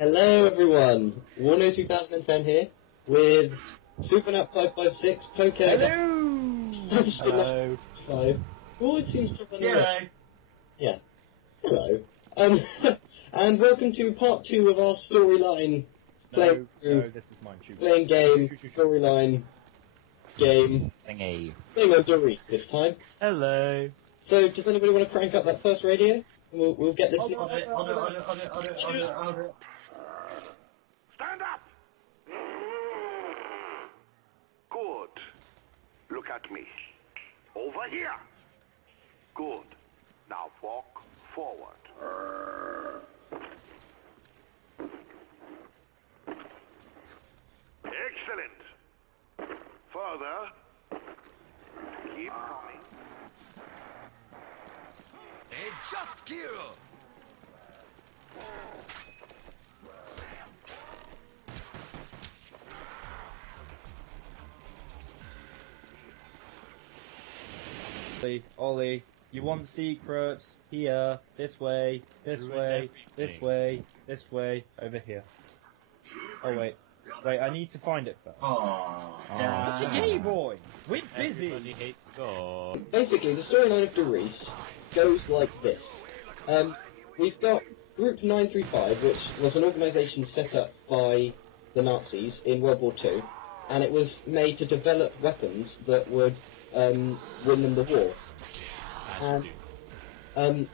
Hello everyone, Warno 2010 here with Supernap 556, Poker. Hello! Hello. Who always seems to run away. Yeah. Hello. And welcome to part 2 of our storyline. No, this is mine. Playing game, storyline, game. Playing on Riese this time. Hello! So, does anybody want to crank up that first radio? We'll get this. Stand up! Good. Look at me. Over here. Good. Now walk forward. Excellent. Further. Keep coming. Just kill! Ollie, you want secrets? Here, this way, this way, this way, this way, over here. Oh wait, I need to find it first. Hey boy, we're busy! Everybody hates Scott. Basically, the storyline of Riese goes like this. We've got Group 935, which was an organisation set up by the Nazis in World War II, and it was made to develop weapons that would win them the war. And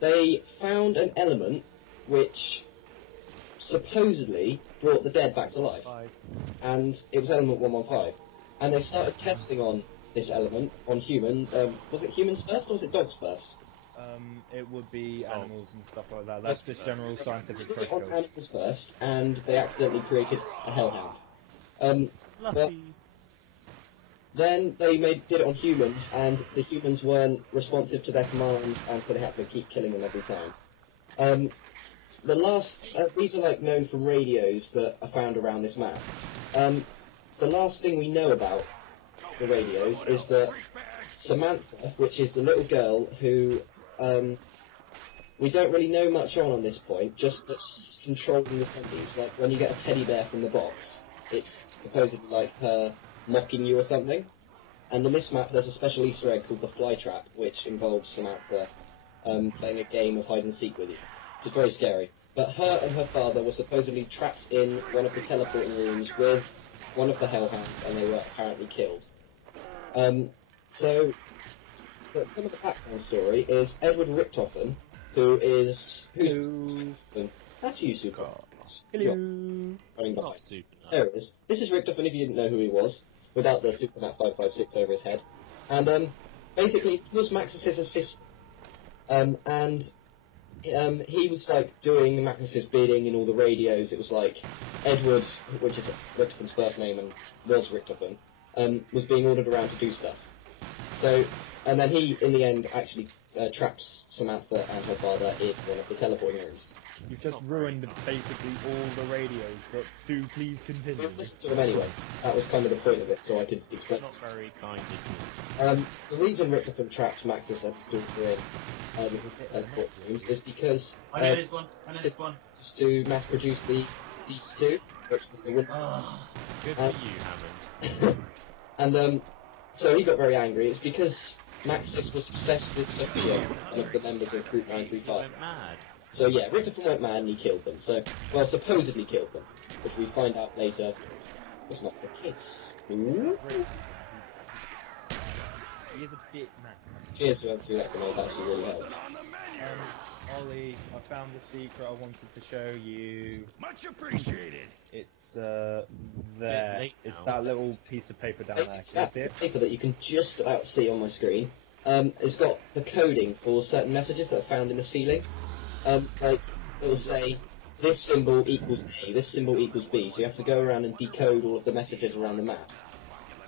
they found an element which supposedly brought the dead back to life, and it was element 115. And they started testing on this element on human. Was it humans first or was it dogs first? It would be animals and stuff like that. That's just general scientific protocol. On animals first, and they accidentally created a hellhound. But then they did it on humans, and the humans weren't responsive to their commands, and so they had to keep killing them every time. These are like known from radios that are found around this map. The last thing we know about the radios is that Samantha, which is the little girl who we don't really know much on this point, just that she's controlling the zombies. Like when you get a teddy bear from the box, it's supposedly like her mocking you or something. And on this map there's a special Easter egg called the Fly Trap, which involves Samantha playing a game of hide and seek with you, which is very scary. But her and her father were supposedly trapped in one of the teleporting rooms with one of the hellhounds, and they were apparently killed. But some of the background story is Edward Richtofen, who's that's you, Super. Hello. Running Not behind. super nice. There it is. This is Richtofen if you didn't know who he was, without the Supernat 556 over his head. And basically he was Maxis's assistant. He was like doing Maxis's bidding in all the radios. It was like Edward, which is Richtofen's first name and was Richtofen, was being ordered around to do stuff. So, and then he, in the end, actually traps Samantha and her father in one of the teleporting rooms. You've just ruined basically all the radios, but do please continue. We'll listen to them anyway. That was kind of the point of it, so I could explain. Not very kind of you. The reason Richtofen traps Maxis and Stalker in teleporting rooms is because I know this one. Just to mass produce the D2, which was the winner. Good for you, Hammond. And so he got very angry. It's because Maxis was obsessed with Sophia, one of the members of Group 935. Went mad. So yeah, Richtofen went mad and he killed them. So, well, supposedly killed them, which we find out later was not the case. Ooh. He is a bit mad. Cheers whoever threw that grenade, that actually really helped. Ollie, I found the secret I wanted to show you. Much appreciated! It's there. late It's now. that little piece of paper down there. Can you That's see the it? paper that you can just about see on my screen. It's got the coding for certain messages that are found in the ceiling. Like, it will say, this symbol equals A, this symbol equals B, so you have to go around and decode all of the messages around the map.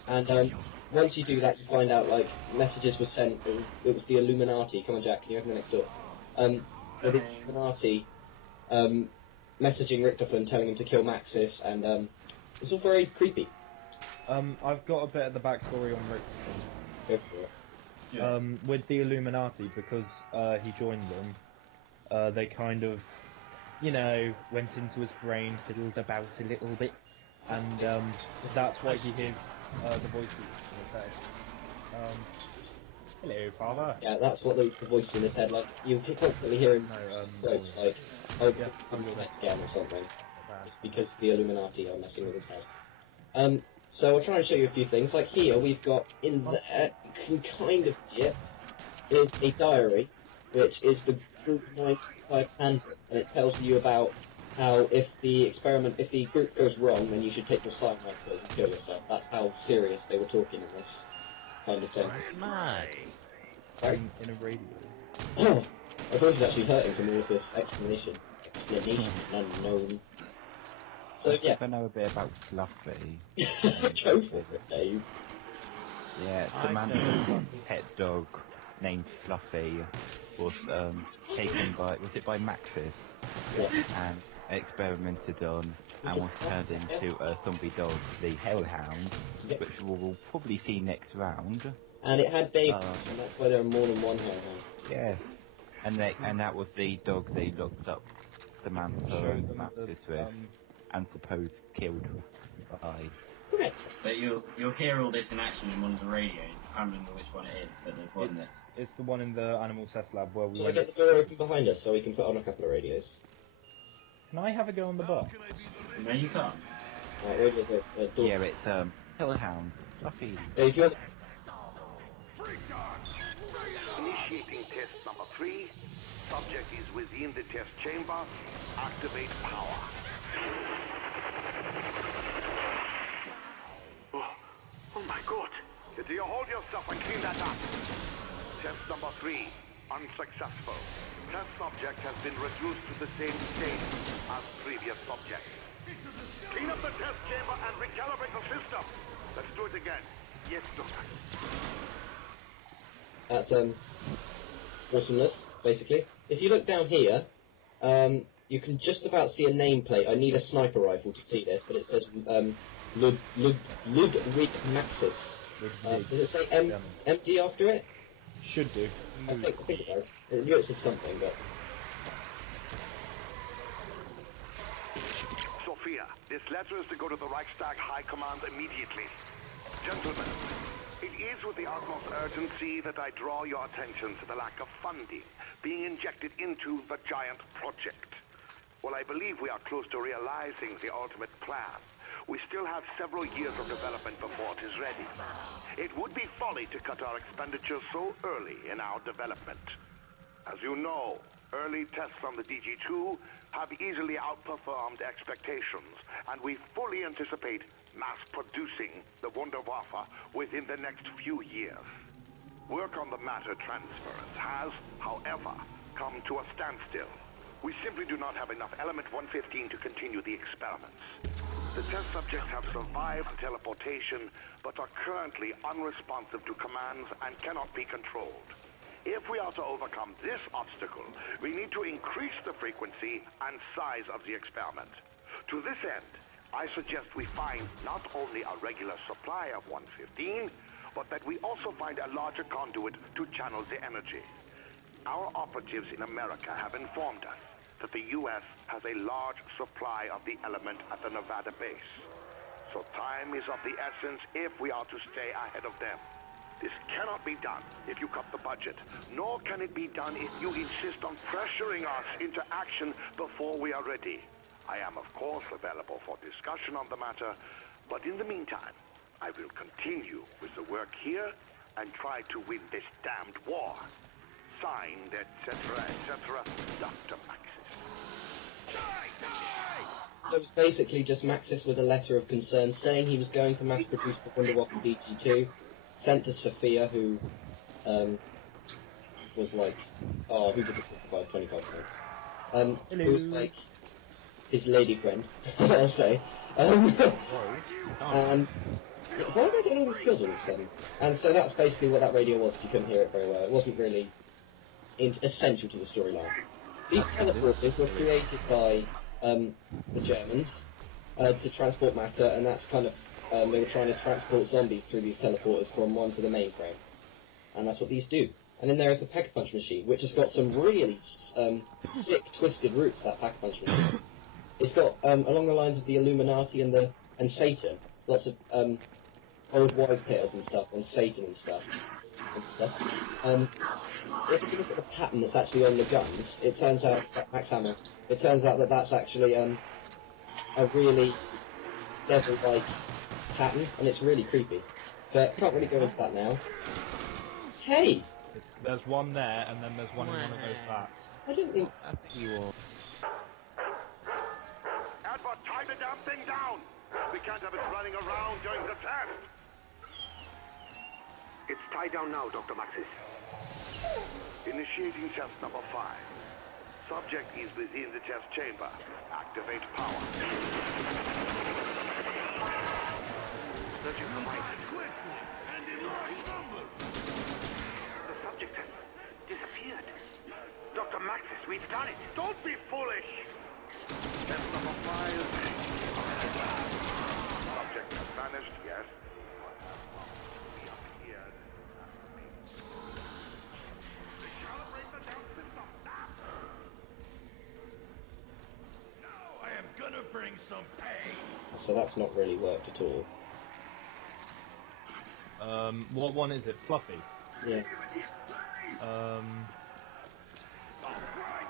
And once you do that, you find out, like, messages were sent, it was the Illuminati. Come on, Jack, can you open the next door? The Illuminati messaging Richtofen, telling him to kill Maxis, and it's all very creepy. I've got a bit of the backstory on Rick. Go for it. With the Illuminati, because he joined them, they kind of you know, went into his brain, fiddled about a little bit, and that's why he hears the voices in his head. Hello, father. Yeah, that's what the voice in his head, like, you can constantly hear him quotes like, oh, Yeah. I'm your head again or something. It's because the Illuminati are messing with his head. So I'll try and show you a few things. Like here, we've got in there, you can kind of see it, is a diary, which is the Group 95 handbook, and it tells you about how if the group goes wrong, then you should take your cyanide pills and kill yourself. That's how serious they were talking in this kind of thing. That's mad. Right? In a radio. My voice is actually hurting from all of this explanation unknown. So yeah. I know a bit about Fluffy. Go for it, Dave. Yeah, Samantha's pet dog named Fluffy was taken by, was it by Maxis? Yeah. And experimented on and was turned into a zombie dog, the Hellhound, which we'll probably see next round. And it had babies, and that's why there are more than one hellhound. Yes. And that was the dog they locked up Samantha and Maxis with, and supposed killed by. Correct. But you'll hear all this in action in one of the radios. I can't remember which one it is, but there's one that... It's the one in the animal test lab where we Shall I went... get the door open behind us so we can put on a couple of radios? Can I have a go on the bus? No, you can't. Right, radio the door. Yeah, it's Hellhounds. Fluffy. Dave, you have... Initiating test number 3. Subject is within the test chamber. Activate power. Oh my god! Do you hold yourself and clean that up? Test number 3. Unsuccessful. Test subject has been reduced to the same state as previous subject. Clean up the test chamber and recalibrate the system. Let's do it again. Yes, Doctor. That's awesomeness, basically. If you look down here, you can just about see a nameplate. I need a sniper rifle to see this, but it says Ludwig Maxis. Does it say MD after it? Should do. I think it does. It knew it was something, but... Sophia, this letter is to go to the Reichstag High Command immediately. Gentlemen, it is with the utmost urgency that I draw your attention to the lack of funding being injected into the giant project. While I believe we are close to realizing the ultimate plan, we still have several years of development before it is ready. It would be folly to cut our expenditures so early in our development. As you know, early tests on the DG2 have easily outperformed expectations, and we fully anticipate mass-producing the Wunderwaffe within the next few years. Work on the matter transference has, however, come to a standstill. We simply do not have enough element 115 to continue the experiments. The test subjects have survived teleportation, but are currently unresponsive to commands and cannot be controlled. If we are to overcome this obstacle, we need to increase the frequency and size of the experiment. To this end, I suggest we find not only a regular supply of 115, but that we also find a larger conduit to channel the energy. Our operatives in America have informed us that the U.S. has a large supply of the element at the Nevada base. So time is of the essence if we are to stay ahead of them. This cannot be done if you cut the budget, nor can it be done if you insist on pressuring us into action before we are ready. I am, of course, available for discussion on the matter, but in the meantime, I will continue with the work here and try to win this damned war. Signed, etc., etc., Dr. Maxis. So it was basically just Maxis with a letter of concern saying he was going to mass produce the Wunderwaffe DG2, sent to Sophia, who was like, oh, who did the 25 points? Who was like his lady friend, I'll say. And why am I getting all these kills all of a sudden? And so that's basically what that radio was, if you couldn't hear it very well. It wasn't really essential to the storyline. These teleporters were created by the Germans to transport matter, and that's kind of, they were trying to transport zombies through these teleporters from one to the mainframe. And that's what these do. And then there is the Pack-a-Punch machine, which has got some really sick, twisted roots, that Pack-a-Punch machine. It's got, along the lines of the Illuminati and Satan, lots of old wives' tales and stuff on Satan and stuff. If you look at the pattern that's actually on the guns, it turns out, Max Hammer, it turns out that that's actually a really devil-like pattern, and it's really creepy. But can't really go into that now. Hey! There's one there, and then there's one in one of those flats. I don't think... You all. Edward, tie the damn thing down! We can't have it running around during the test! It's tied down now, Dr. Maxis. Initiating test number 5. Subject is within the test chamber. Activate power. Searching for light. The subject has disappeared. Dr. Maxis, we've done it. Don't be foolish! Test number 5. Subject has vanished, yes. Bring some pain. So that's not really worked at all. What one is it? Fluffy? Yeah.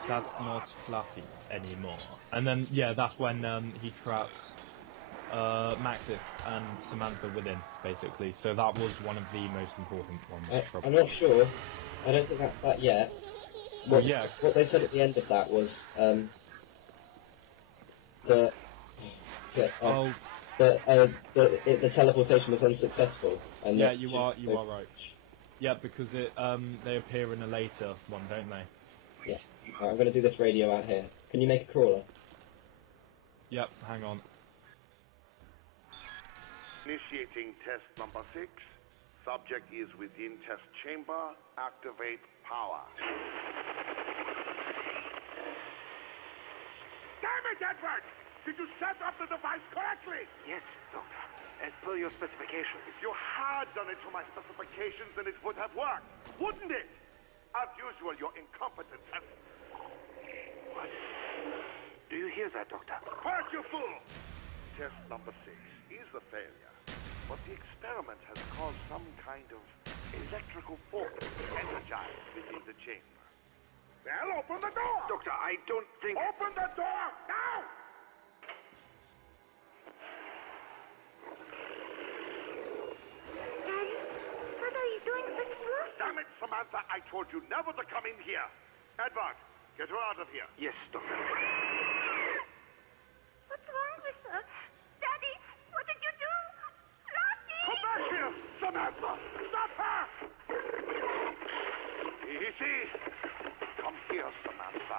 That's not Fluffy anymore. And then, yeah, that's when he traps Maxis and Samantha within, basically. So that was one of the most important ones. I'm not sure. I don't think that's that yet. What, yeah. What they said at the end of that was the teleportation was unsuccessful. And yeah, you are right. Yeah, because they appear in a later one, don't they? Yeah. Right, I'm going to do this radio out here. Can you make a crawler? Yep, hang on. Initiating test number 6. Subject is within test chamber. Activate power. Damn it, Edward! Did you set up the device correctly? Yes, Doctor. As per your specifications. If you had done it to my specifications, then it would have worked, wouldn't it? As usual, you're incompetent and... What? Do you hear that, Doctor? Quiet, you fool! Test number 6 is a failure, but the experiment has caused some kind of electrical force energized within the chamber. Well, open the door! Doctor, I don't think... Open the door! Now! Daddy, what are you doing this for? Damn it, Samantha, I told you never to come in here. Edward, get her out of here. Yes, Doctor. What's wrong with her? Daddy, what did you do? Lottie! Come back here, Samantha! Stop her! Easy. Come here, Samantha.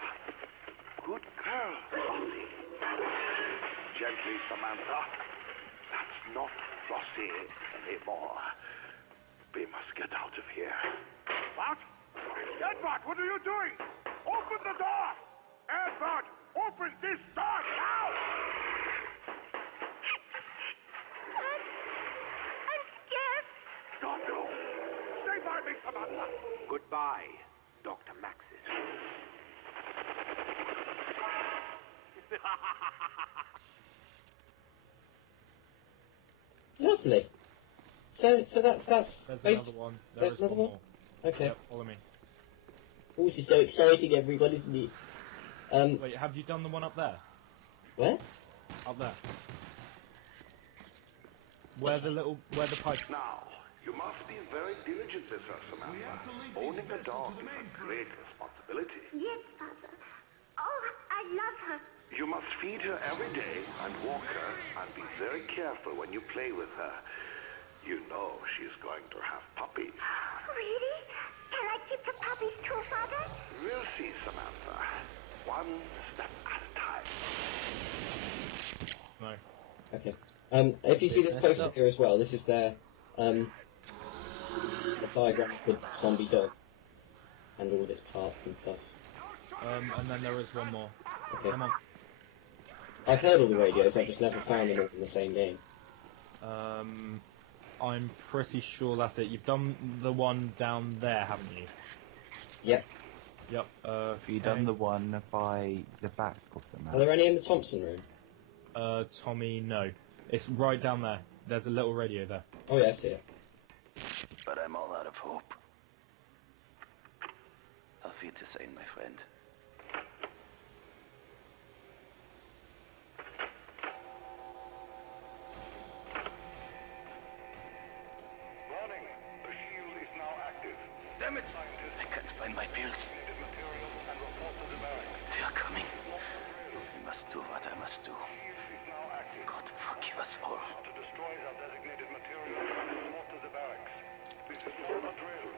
Good girl, Flossie. Gently, Samantha. That's not Flossie anymore. We must get out of here. What? Edward, what are you doing? Open the door! Edward, open this door now! I'm scared. Don't go! Stay by me, Samantha! Goodbye, Dr. Maxis. Lovely. So that's There's another one. There's another one? more. Okay. Yep, follow me. Oh, this is so exciting, everyone, isn't it? Wait, have you done the one up there? Where? Up there. Where the pipe... Now, you must be very diligent with her, Samantha. Owning a dog is a great responsibility. Yes, Father. Oh, I love her. You must feed her every day and walk her, and be very careful when you play with her. You know she's going to have puppies. Really? Can I keep the puppies too, Father? We'll see, Samantha. One step at a time. No. Okay. If you see this poster here as well, this is their the diagram of the zombie dog and all of its parts and stuff. And then there is one more. Okay. Come on. I've heard all the radios, I've just never found them all in the same game. I'm pretty sure that's it. You've done the one down there, haven't you? Yep. Yep. Have you done the one by the back of the map? Are there any in the Thompson room? Tommy, no. It's right down there. There's a little radio there. Oh yeah, I see it. But I'm all out of hope. Auf Wiedersehen, my friend. Warning, the shield is now active. Damn it! I can't find my pills. Materials and report to the barracks. They are coming. I must do what I must do. Shield is now active. God forgive us all. To destroy our designated materials and report to the barracks. This is not a drill.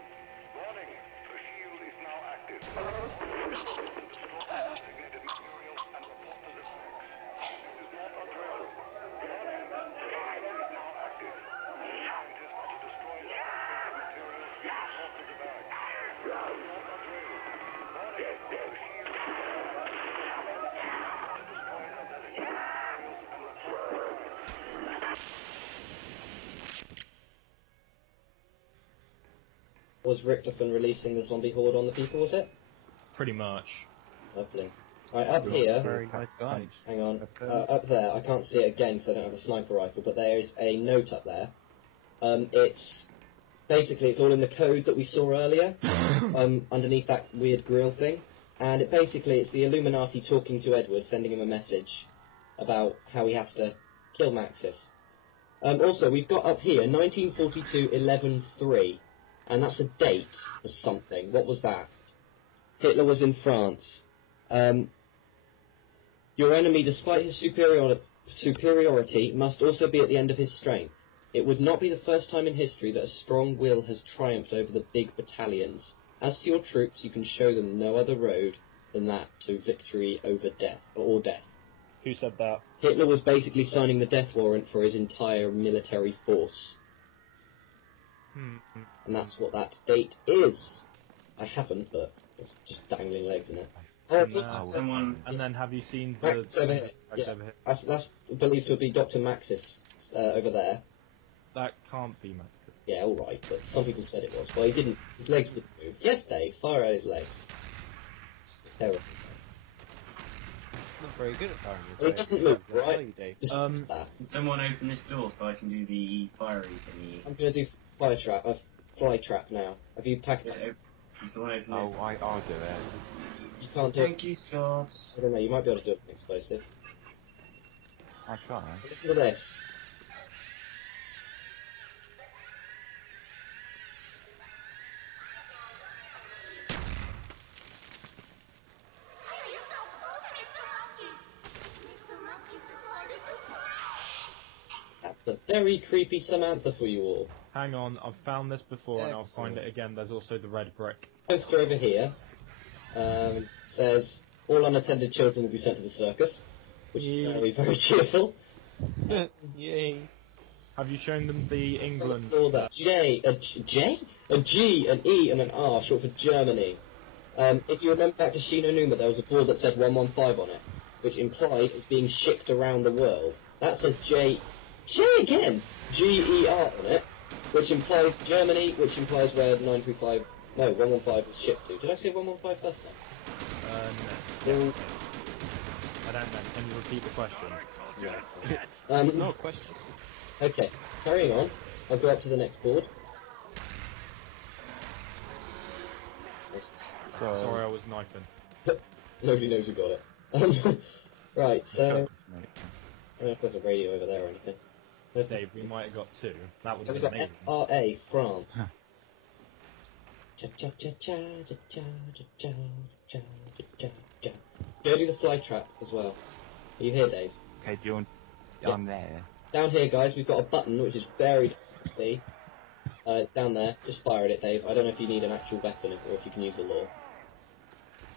Warning, the shield is now active. To destroy our designated materials and report to the barracks. This is not a drill. Warning, the shield is now active. Scientists to destroy our designated materials and report to the barracks. This is not a drill. Warning, the shield is now active. To destroy our designated materials and report to the barracks. Was Richtofen releasing the zombie horde on the people, was it? Pretty much. Lovely. Right, up here, Very nice guy. hang on, up there, I can't see it again because I don't have a sniper rifle, but there is a note up there. It's all in the code that we saw earlier, underneath that weird grill thing, and it's the Illuminati talking to Edward, sending him a message about how he has to kill Maxis. Also, we've got up here, 1942-11-3. And that's a date for something. What was that? Hitler was in France. Your enemy, despite his superiority, must also be at the end of his strength. It would not be the first time in history that a strong will has triumphed over the big battalions. As to your troops, you can show them no other road than that to victory over death, or death. Who said that? Hitler was basically signing the death warrant for his entire military force. And that's what that date is. I haven't, but it's just dangling legs in it. And then have you seen the... Max over here. Max Yeah. over here? That's believed to be Dr. Maxis over there. That can't be Max. Yeah, alright, but some people said it was. Well, he didn't. His legs didn't move. Yes, Dave, fire at his legs. Terrible. Not very good at firing his Well, it legs. doesn't move, I'll tell right? you, Dave. Just that. Can someone open this door so I can do the fiery thingy? I'm gonna do fly trap now. Have you packed it? Can someone open Oh, this? I'll do it. You can't do it. Thank you, Scott. I don't know, you might be able to do it with an explosive. I'll try. Listen to this. That's a very creepy Samantha for you all. Hang on, I've found this before and I'll find it again. There's also the red brick. Poster over here says all unattended children will be sent to the circus, which is very, very cheerful. Yay. Have you shown them the England? All that J, a G, an E, and an R, short for Germany. If you remember back to Shino Numa, there was a board that said 115 on it, which implied it's being shipped around the world. That says J again, GER on it, which implies Germany, which implies where 115 was shipped to. Did I say 115 first time? No. I don't know. Can you repeat the question? It's not a question. Okay, carrying on. I'll go up to the next board. Sorry, I was knifing. Nobody knows who got it. Right, so I don't know if there's a radio over there or anything. Dave, we might have got two. That was Have we got amazing. FRA, France. Huh. Go do the fly trap as well. Are you here, Dave? Okay, do you want... Yeah. I'm there. Down here, guys, we've got a button which is very nasty. Down there, just fire at it, Dave. I don't know if you need an actual weapon or if you can use the law.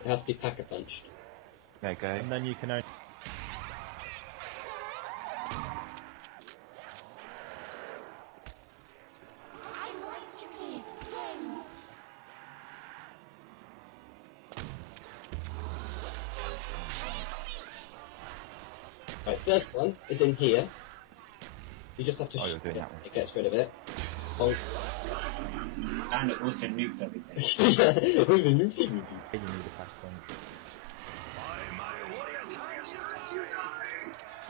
It has to be pack-a-punched. There you go. And then you can only... Right, first one is in here. You just have to Oh, you're shoot doing it. that one. It gets rid of it. Bonk. And it also nukes everything. Yeah, who's a new thing? You need a flashpoint.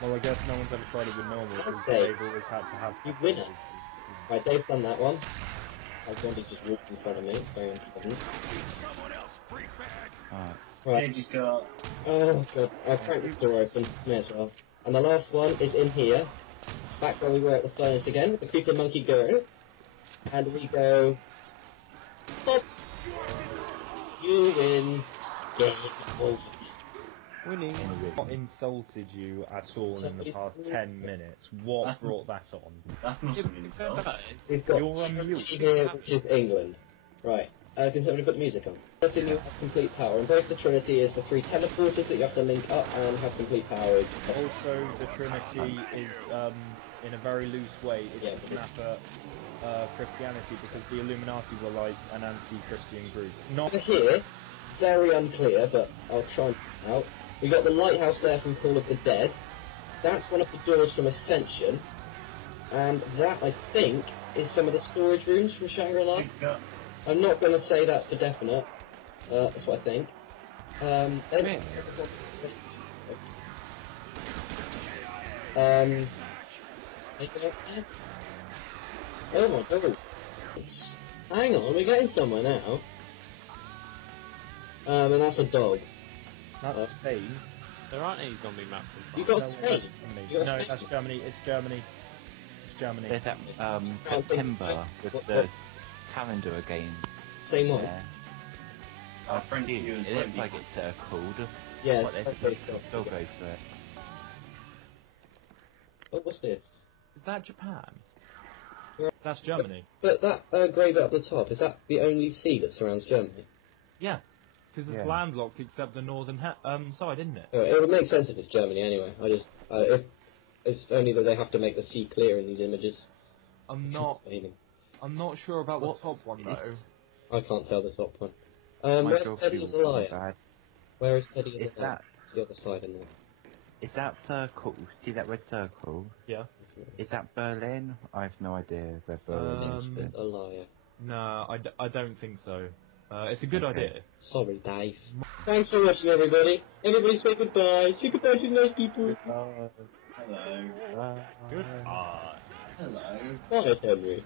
Well, I guess no one's ever tried it with normal, because Okay. they've always had to have... You win it. Right, Dave's done that one. That zombie's just walked in front of me, it's very unpleasant. Alright. Right. Sage just got... Oh god, I'll crack this door open, may as well. And the last one is in here, back where we were at the furnace again, with the creeping monkey girl. And we go... Stop! You win. Get it. Winning. Not insulted you at all in the past 10 minutes. What That's brought that on? That's not an insult. We've got You're on mute. here, which is England. Right, can somebody put the music on? Trinity, you have complete power. Embrace the Trinity is the 3 teleporters that you have to link up and have complete powers. Also, the Trinity is, in a very loose way, it's Yeah, a snap at Christianity, because the Illuminati were like an anti-Christian group. Not Over here, very unclear, but I'll try and find out. We got the lighthouse there from Call of the Dead. That's one of the doors from Ascension. And that, I think, is some of the storage rooms from Shangri-La. Sage's got... I'm not going to say that for definite. That's what I think. Anything else here? Oh my god. Hang on, we're getting somewhere now. And that's a dog. that's Spain. There aren't any zombie maps in You France. got Spain? You got No, Spain? that's Germany. It's Germany. It's Germany. There's that September with the calendar again. Same one? Yeah. Our friend Dude, you it looks like it's circled. Yeah, What, there's that's a very still go for it. Oh, what's this? Is that Japan? Yeah. That's Germany. But that grey bit at the top, is that the only sea that surrounds Germany? Yeah. Because it's Yeah. landlocked except the northern side, isn't it? It would make sense if it's Germany anyway. I just, if it's only that they have to make the sea clear in these images. I'm not sure about the top one though. I can't tell the top one. My Where's geography Teddy was as a really liar? bad. Where is Teddy as Is a liar? that It's the other side, isn't it? is that circle? See that red circle? Yeah. Is that Berlin? I have no idea where Berlin is. It's a liar. No, I don't think so. It's a good Okay. idea. Sorry, Dave. Thanks for watching, everybody. Everybody say goodbye. Say goodbye to nice people. Hello. Good. Hello. Bye, Henry.